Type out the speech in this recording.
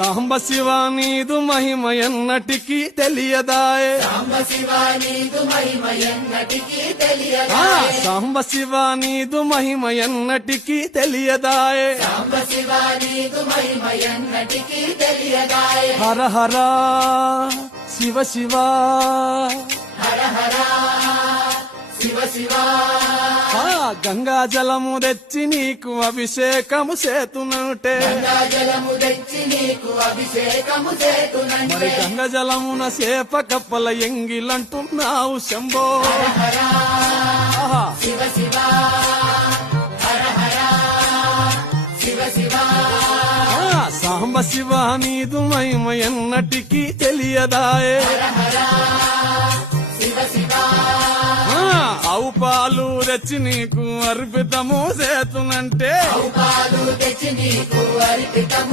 సాంబ శివ నీదు మహిమ ఎన్నటికీ తెలియదాయే సాంబ శివ నీదు మహిమ ఎన్నటికీ ఆ, తెలియదాయే సాంబ శివ నీదు మహిమ ఎన్నటికీ తెలియదాయే సాంబ శివ నీదు మహిమ ఎన్నటికీ తెలియదాయే హర హర శివ శివ హర హర శివ శివ ఆ, గంగా జలము తెచ్చి నీకు అభిషేకము చేతునంటే గంగాజలము తెచ్చి నీకు అభిషేకము చేతునంటే మరి గంగ జలమున సేప కప్పల ఎంగిలంటున్నావు శంభో ఆహా. శివ శివ హర హర శివ శివ ఆ, సాంబ శివ నీదు మహిమ ఎన్నటికీ తెలియదాయే హర హర శివ శివ ఆ, ఆవు పాలు తెచ్చి నీకు అర్పితము చేతునంటే పాలు తెచ్చి నీకు అర్పితము